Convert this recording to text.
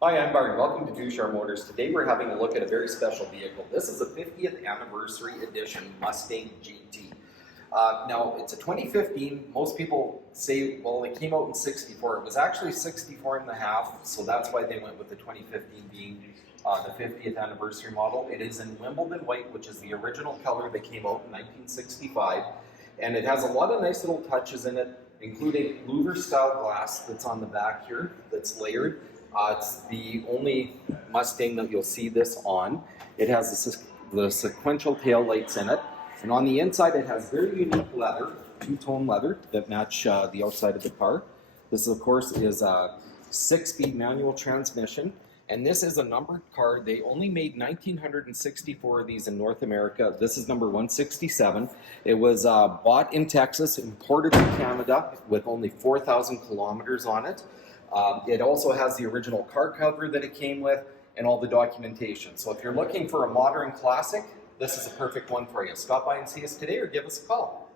Hi, I'm Bart. Welcome to Ducharme Motors. Today we're having a look at a very special vehicle. This is a 50th anniversary edition Mustang GT. Now, it's a 2015. Most people say, well, it came out in 64. It was actually 64 and a half, so that's why they went with the 2015 being the 50th anniversary model. It is in Wimbledon white, which is the original color that came out in 1965. And it has a lot of nice little touches in it, including louver style glass that's on the back here that's layered. It's the only Mustang that you'll see this on. It has the sequential tail lights in it. And on the inside it has very unique leather, two-tone leather that match the outside of the car. This of course is a 6-speed manual transmission. And this is a numbered car. They only made 1,964 of these in North America. This is number 167. It was bought in Texas, imported to Canada with only 4,000 kilometers on it. It also has the original car cover that it came with and all the documentation. So if you're looking for a modern classic, this is a perfect one for you. Stop by and see us today or give us a call.